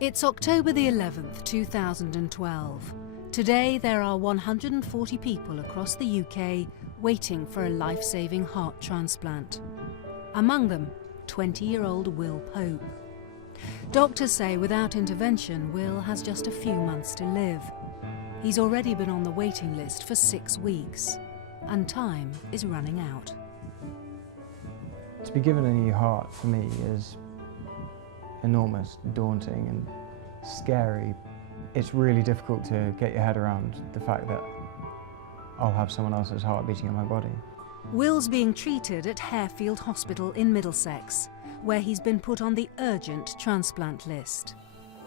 It's October the 11th, 2012. Today there are 140 people across the UK waiting for a life-saving heart transplant. Among them, 20-year-old Will Pope. Doctors say without intervention, Will has just a few months to live. He's already been on the waiting list for 6 weeks, and time is running out. To be given a new heart for me is enormous, daunting and scary. It's really difficult to get your head around the fact that I'll have someone else's heart beating in my body. Will's being treated at Harefield Hospital in Middlesex, where he's been put on the urgent transplant list.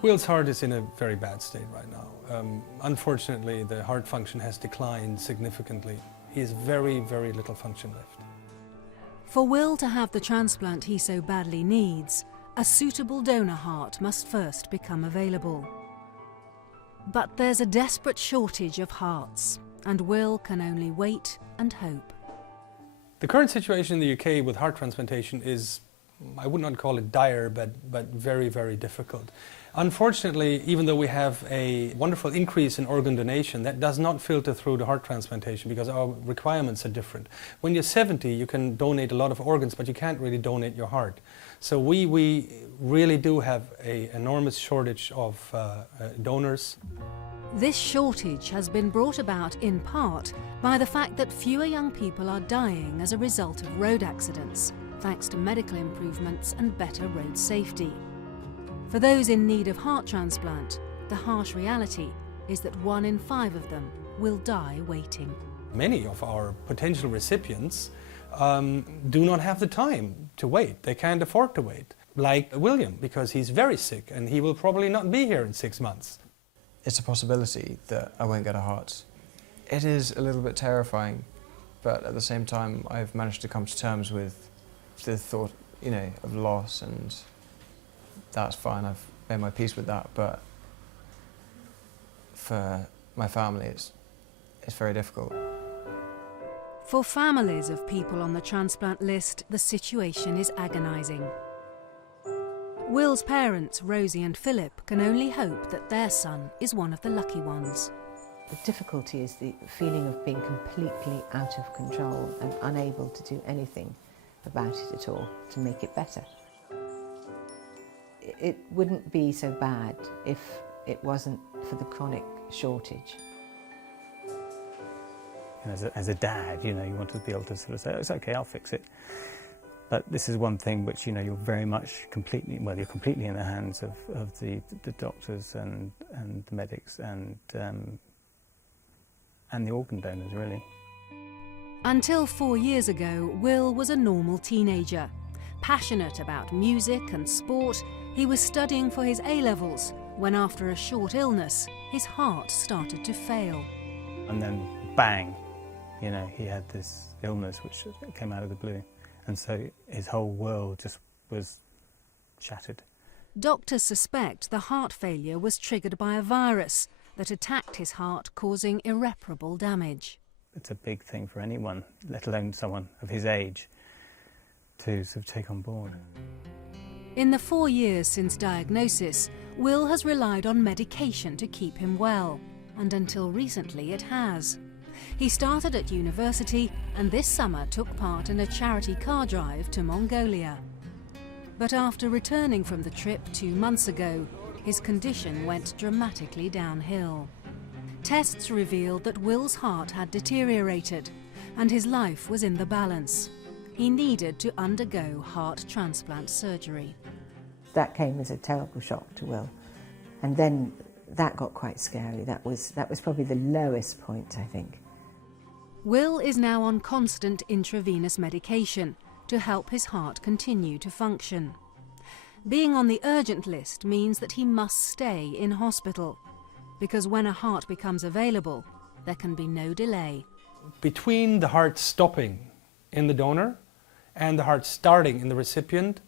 Will's heart is in a very bad state right now. Unfortunately, the heart function has declined significantly. He has very, very little function left. For Will to have the transplant he so badly needs, a suitable donor heart must first become available. But there's a desperate shortage of hearts, and Will can only wait and hope. The current situation in the UK with heart transplantation is, I would not call it dire, but very, very difficult. Unfortunately, even though we have a wonderful increase in organ donation, that does not filter through to heart transplantation because our requirements are different. When you're 70, you can donate a lot of organs, but you can't really donate your heart. So we really do have an enormous shortage of donors. This shortage has been brought about in part by the fact that fewer young people are dying as a result of road accidents, thanks to medical improvements and better road safety. For those in need of heart transplant, the harsh reality is that 1 in 5 of them will die waiting. Many of our potential recipients do not have the time to wait. They can't afford to wait. Like William, because he's very sick and he will probably not be here in 6 months. It's a possibility that I won't get a heart. It is a little bit terrifying, but at the same time I've managed to come to terms with the thought, of loss, and that's fine. I've made my peace with that, but for my family it's very difficult. For families of people on the transplant list, the situation is agonising. Will's parents, Rosie and Philip, can only hope that their son is one of the lucky ones. The difficulty is the feeling of being completely out of control and unable to do anything about it at all to make it better. It wouldn't be so bad if it wasn't for the chronic shortage. As a dad, you want to be able to sort of say, it's okay, I'll fix it. But this is one thing which, you're very much you're completely in the hands of the doctors and the medics and the organ donors, really. Until 4 years ago, Will was a normal teenager. Passionate about music and sport, he was studying for his A-levels when, after a short illness, his heart started to fail. And then, bang, he had this illness which came out of the blue. And so his whole world just was shattered. Doctors suspect the heart failure was triggered by a virus that attacked his heart, causing irreparable damage. It's a big thing for anyone, let alone someone of his age, to sort of take on board. In the 4 years since diagnosis, Will has relied on medication to keep him well, and until recently it has. He started at university and this summer took part in a charity car drive to Mongolia. But after returning from the trip 2 months ago, his condition went dramatically downhill. Tests revealed that Will's heart had deteriorated and his life was in the balance. He needed to undergo heart transplant surgery. That came as a terrible shock to Will, and then that got quite scary. That was probably the lowest point, I think. Will is now on constant intravenous medication to help his heart continue to function. Being on the urgent list means that he must stay in hospital, because when a heart becomes available, there can be no delay. Between the heart stopping in the donor and the heart starting in the recipient,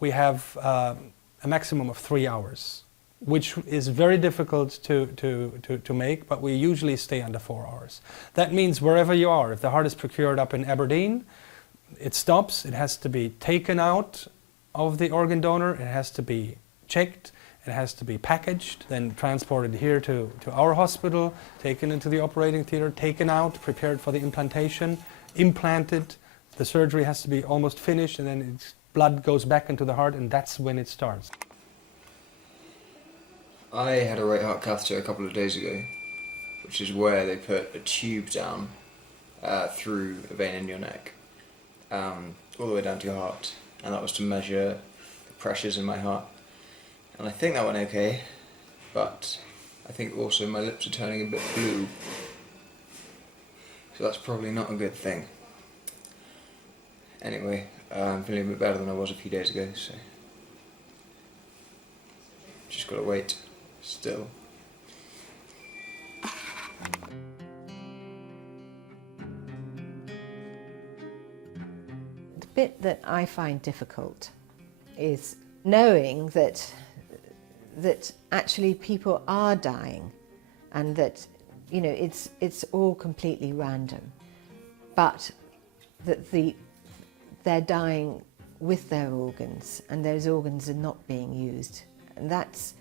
we have a maximum of 3 hours, which is very difficult to make, but we usually stay under 4 hours. That means wherever you are, if the heart is procured up in Aberdeen, it stops, it has to be taken out of the organ donor, it has to be checked, It has to be packaged, then transported here to our hospital, taken into the operating theatre, taken out, prepared for the implantation, implanted. The surgery has to be almost finished, and then blood goes back into the heart, and that's when it starts. I had a right heart catheter a couple of days ago, which is where they put a tube down through a vein in your neck, all the way down to your heart, and that was to measure the pressures in my heart. And I think that went okay, but I think also my lips are turning a bit blue, so that's probably not a good thing. Anyway, I'm feeling a bit better than I was a few days ago, so just gotta wait still. The bit that I find difficult is knowing that actually people are dying, and that, you know, it's all completely random, but that they're dying with their organs, and those organs are not being used, and that's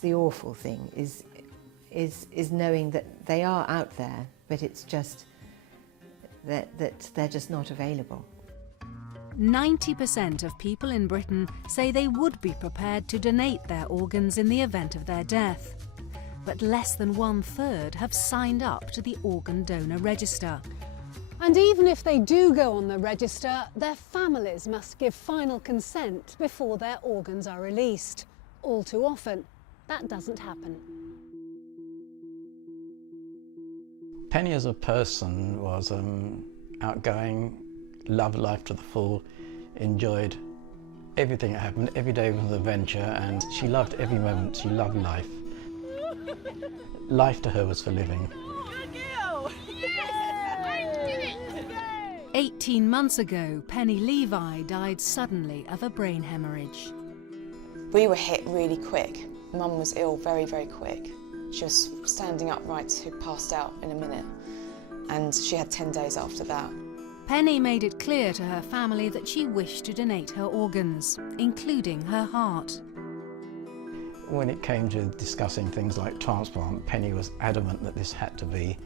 the awful thing, is knowing that they are out there, but it's just that they're just not available. 90% of people in Britain say they would be prepared to donate their organs in the event of their death. But less than 1/3 have signed up to the organ donor register. And even if they do go on the register, their families must give final consent before their organs are released. All too often, that doesn't happen. Penny as a person was outgoing, loved life to the full, enjoyed everything that happened. Every day was an adventure, and she loved every moment. She loved life. Life to her was for living. 18 months ago, Penny Levi died suddenly of a brain hemorrhage. We were hit really quick. Mum was ill very, very quick. She was standing upright, who passed out in a minute, and she had 10 days after that. Penny made it clear to her family that she wished to donate her organs, including her heart. When it came to discussing things like transplant, Penny was adamant that this had to be.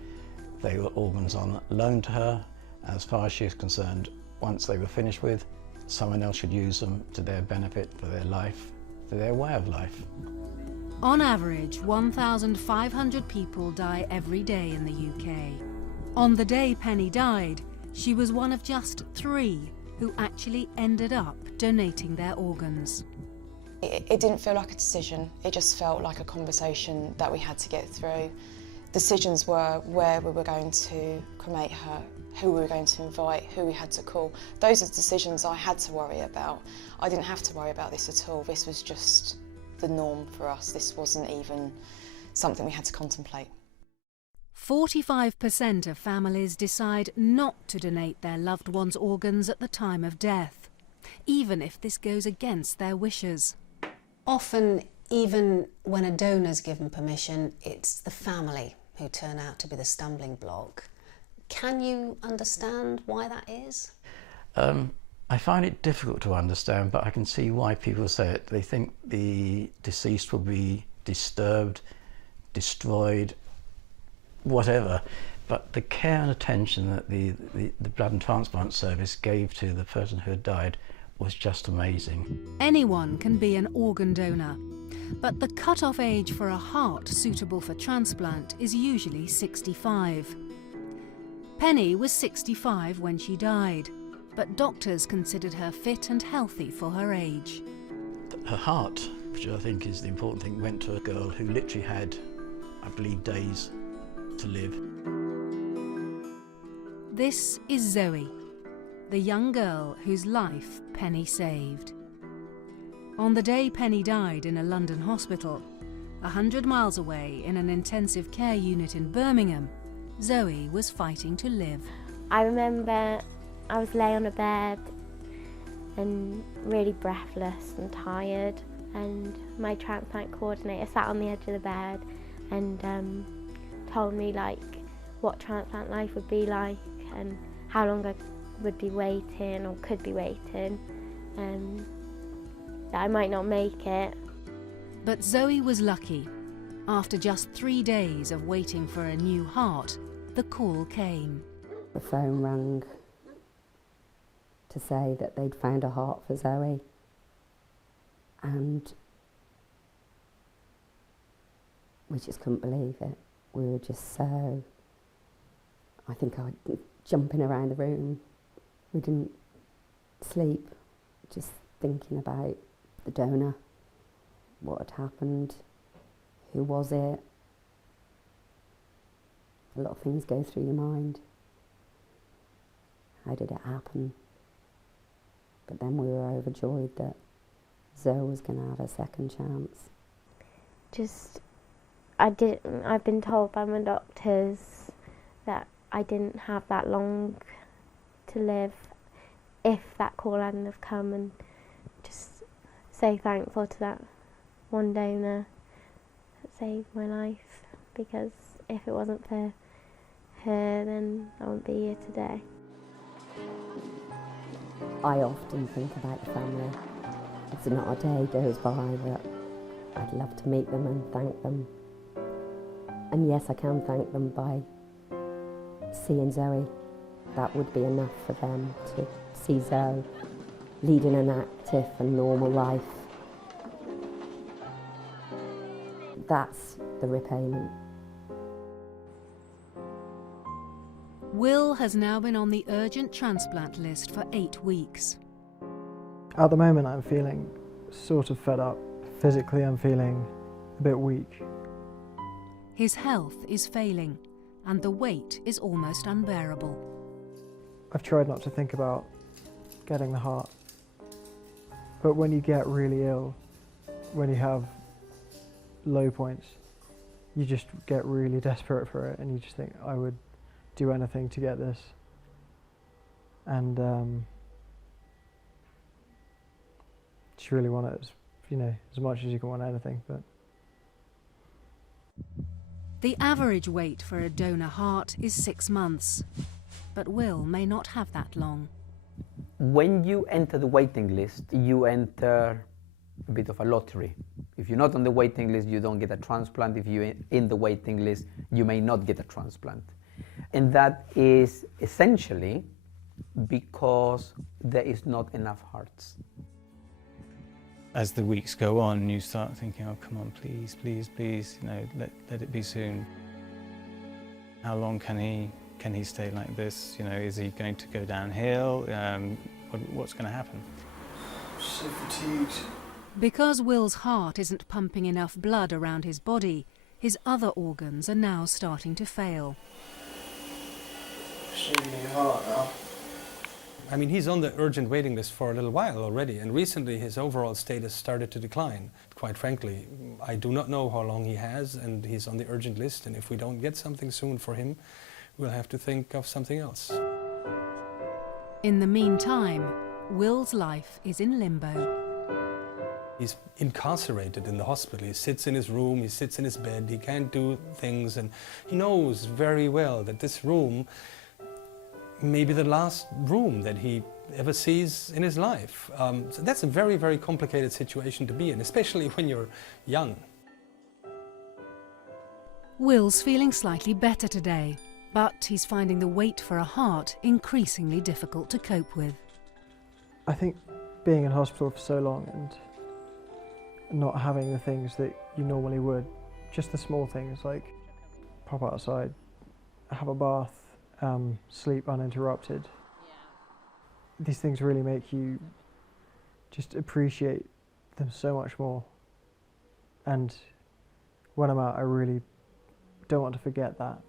They were organs on loan to her. As far as she was concerned, once they were finished with, someone else should use them to their benefit, for their life, for their way of life. On average, 1,500 people die every day in the UK. On the day Penny died, she was one of just 3 who actually ended up donating their organs. It didn't feel like a decision, it just felt like a conversation that we had to get through. Decisions were where we were going to cremate her, who we were going to invite, who we had to call. Those are the decisions I had to worry about. I didn't have to worry about this at all. This was just the norm for us. This wasn't even something we had to contemplate. 45% of families decide not to donate their loved one's organs at the time of death, even if this goes against their wishes. Often, even when a donor's given permission, it's the family who turn out to be the stumbling block. Can you understand why that is? I find it difficult to understand, but I can see why people say it. They think the deceased will be disturbed, destroyed, whatever, but the care and attention that the blood and transplant service gave to the person who had died was just amazing. Anyone can be an organ donor, but the cut-off age for a heart suitable for transplant is usually 65. Penny was 65 when she died, but doctors considered her fit and healthy for her age. Her heart, which I think is the important thing, went to a girl who literally had, I believe, days to live. This is Zoe, the young girl whose life Penny saved. On the day Penny died in a London hospital, 100 miles away in an intensive care unit in Birmingham, Zoe was fighting to live. I remember I was lay on a bed and really breathless and tired, and my transplant coordinator sat on the edge of the bed and told me like what transplant life would be like and how long I would be waiting or could be waiting, that I might not make it. But Zoe was lucky. After just 3 days of waiting for a new heart, the call came. The phone rang to say that they'd found a heart for Zoe, and we just couldn't believe it. We were just so, I think I was jumping around the room. We didn't sleep, just thinking about the donor, what had happened, who was it. A lot of things go through your mind. How did it happen? But then we were overjoyed that Zoe was going to have a second chance. I've been told by my doctors that I didn't have that long to live if that call hadn't have come, and just so thankful to that one donor that saved my life, because if it wasn't for her, then I wouldn't be here today. I often think about the family. It's not a day goes by that I'd love to meet them and thank them. And yes, I can thank them by seeing Zoe. That would be enough for them to see Zoe leading an active and normal life. That's the repayment. Will has now been on the urgent transplant list for 8 weeks. At the moment I'm feeling sort of fed up. Physically I'm feeling a bit weak. His health is failing, and the weight is almost unbearable. I've tried not to think about getting the heart, but when you get really ill, when you have low points, you just get really desperate for it, and you just think, I would do anything to get this. And just really want it, as much as you can want anything. But the average wait for a donor heart is 6 months, but Will may not have that long. When you enter the waiting list, you enter a bit of a lottery. If you're not on the waiting list, you don't get a transplant. If you're in the waiting list, you may not get a transplant. And that is essentially because there is not enough hearts. As the weeks go on, you start thinking, oh, come on, please, please, please, let it be soon. How long can he stay like this? Is he going to go downhill? What's going to happen? So fatigued. Because Will's heart isn't pumping enough blood around his body, his other organs are now starting to fail. Extremely hard now. I mean, he's on the urgent waiting list for a little while already, and recently his overall status started to decline. Quite frankly, I do not know how long he has, and he's on the urgent list, and if we don't get something soon for him, we'll have to think of something else. In the meantime, Will's life is in limbo. He's incarcerated in the hospital. He sits in his room, he sits in his bed, he can't do things, and he knows very well that this room may be the last room that he ever sees in his life. So that's a very, very complicated situation to be in, especially when you're young. Will's feeling slightly better today, but he's finding the wait for a heart increasingly difficult to cope with. I think being in hospital for so long and not having the things that you normally would, just the small things like pop outside, have a bath, sleep uninterrupted. These things really make you just appreciate them so much more. And when I'm out, I really don't want to forget that.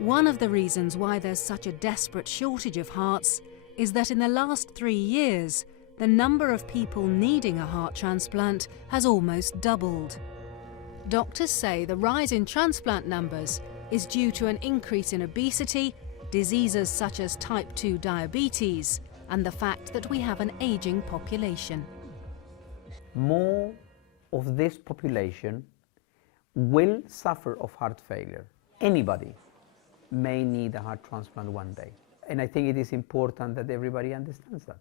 One of the reasons why there's such a desperate shortage of hearts is that in the last 3 years, the number of people needing a heart transplant has almost doubled. Doctors say the rise in transplant numbers is due to an increase in obesity, diseases such as type 2 diabetes, and the fact that we have an aging population. More of this population will suffer of heart failure. Anybody may need a heart transplant one day. And I think it is important that everybody understands that.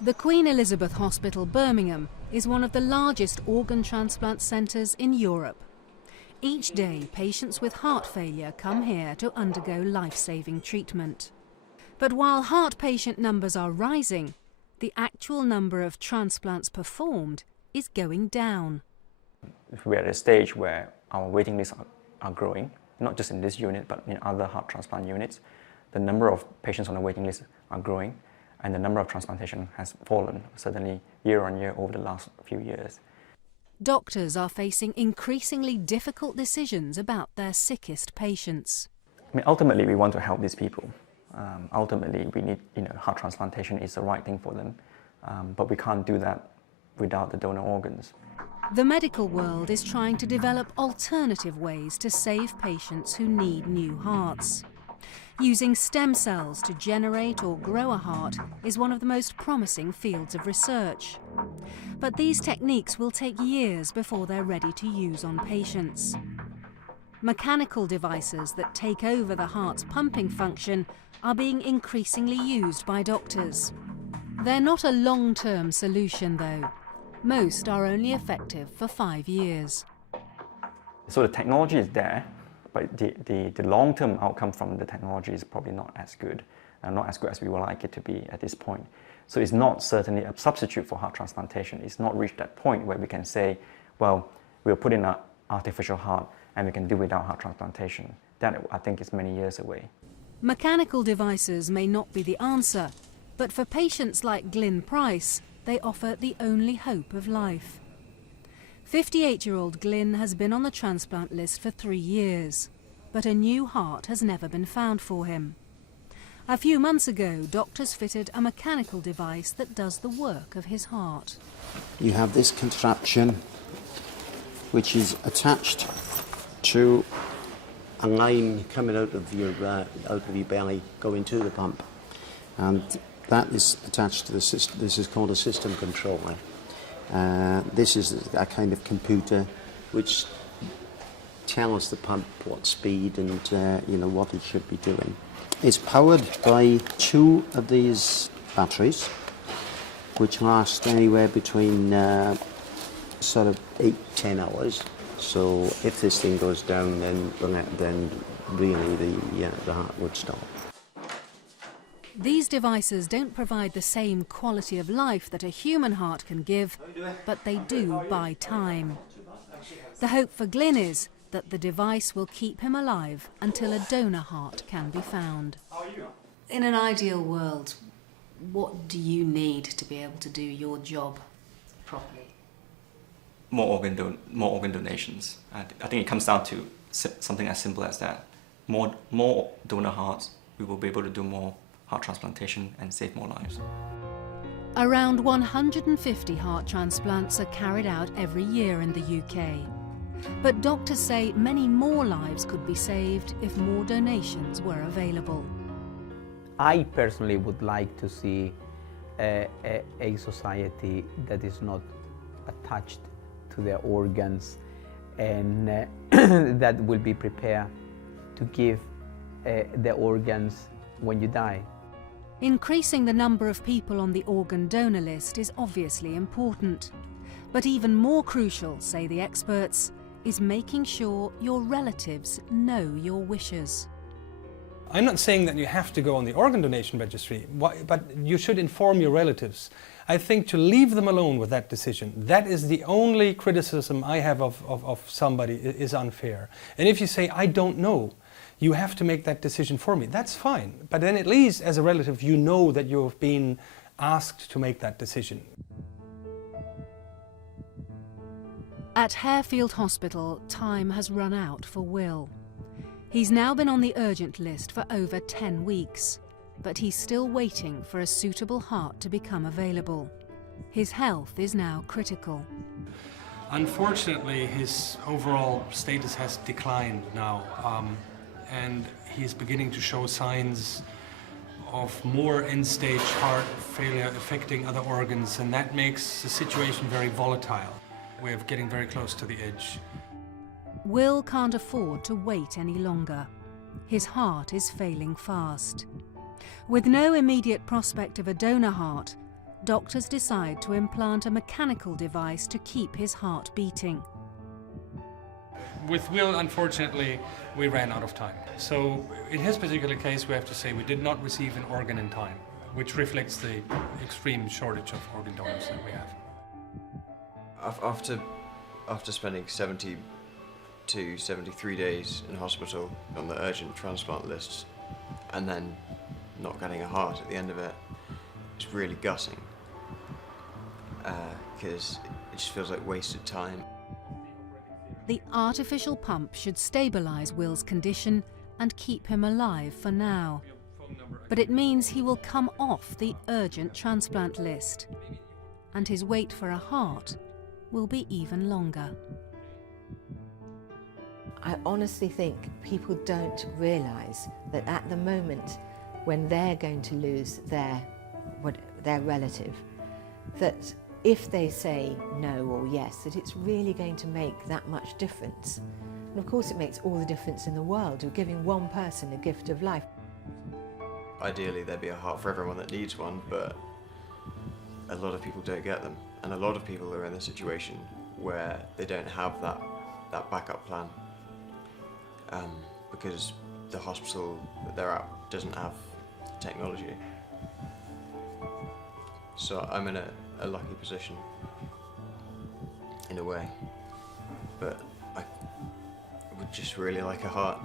The Queen Elizabeth Hospital, Birmingham, is one of the largest organ transplant centres in Europe. Each day, patients with heart failure come here to undergo life-saving treatment. But while heart patient numbers are rising, the actual number of transplants performed is going down. We're at a stage where our waiting lists are growing, not just in this unit, but in other heart transplant units. The number of patients on the waiting list are growing, and the number of transplantation has fallen, certainly year on year over the last few years. Doctors are facing increasingly difficult decisions about their sickest patients. I mean, ultimately, we want to help these people. Ultimately, we need, heart transplantation is the right thing for them, but we can't do that without the donor organs. The medical world is trying to develop alternative ways to save patients who need new hearts. Using stem cells to generate or grow a heart is one of the most promising fields of research. But these techniques will take years before they're ready to use on patients. Mechanical devices that take over the heart's pumping function are being increasingly used by doctors. They're not a long-term solution, though. Most are only effective for 5 years. So the technology is there, but the long-term outcome from the technology is probably not as good, and not as good as we would like it to be at this point. So it's not certainly a substitute for heart transplantation. It's not reached that point where we can say, well, we'll put in an artificial heart and we can do without heart transplantation. That, I think, is many years away. Mechanical devices may not be the answer, but for patients like Glyn Price, they offer the only hope of life. 58-year-old Glyn has been on the transplant list for 3 years, but a new heart has never been found for him. A few months ago, doctors fitted a mechanical device that does the work of his heart. You have this contraption which is attached to a line coming out of your belly going to the pump, and that is attached to the system. This is called a system controller. This is a kind of computer which tells the pump what speed and what it should be doing. It's powered by 2 of these batteries, which last anywhere between sort of 8-10 hours. So if this thing goes down, then really the heart would stop. These devices don't provide the same quality of life that a human heart can give, but they do buy time. The hope for Glyn is that the device will keep him alive until a donor heart can be found. In an ideal world, what do you need to be able to do your job properly? More organ donations. I think it comes down to something as simple as that. More donor hearts, we will be able to do more heart transplantation and save more lives. Around 150 heart transplants are carried out every year in the UK. But doctors say many more lives could be saved if more donations were available. I personally would like to see a society that is not attached to their organs and that will be prepared to give the organs when you die. Increasing the number of people on the organ donor list is obviously important. But even more crucial, say the experts, is making sure your relatives know your wishes. I'm not saying that you have to go on the organ donation registry, but you should inform your relatives. I think to leave them alone with that decision, that is the only criticism I have of somebody is unfair. And if you say, I don't know, you have to make that decision for me, that's fine. But then at least as a relative, you know that you've been asked to make that decision. At Harefield Hospital, time has run out for Will. He's now been on the urgent list for over 10 weeks, but he's still waiting for a suitable heart to become available. His health is now critical. Unfortunately, his overall status has declined now, and he's beginning to show signs of more end-stage heart failure affecting other organs, and that makes the situation very volatile. We're getting very close to the edge. Will can't afford to wait any longer. His heart is failing fast. With no immediate prospect of a donor heart, doctors decide to implant a mechanical device to keep his heart beating. With Will, unfortunately, we ran out of time. So in his particular case, we have to say we did not receive an organ in time, which reflects the extreme shortage of organ donors that we have. After spending 70 to 73 days in hospital on the urgent transplant list and then not getting a heart at the end of it, it's really gutting because it just feels like wasted time. The artificial pump should stabilise Will's condition and keep him alive for now. But it means he will come off the urgent transplant list, and his wait for a heart will be even longer. I honestly think people don't realise that at the moment when they're going to lose their relative, that if they say no or yes, that it's really going to make that much difference. And of course it makes all the difference in the world. You're giving one person a gift of life. Ideally there'd be a heart for everyone that needs one, but a lot of people don't get them. And a lot of people are in a situation where they don't have that backup plan because the hospital that they're at doesn't have technology. So I'm in a lucky position in a way, but I would just really like a heart.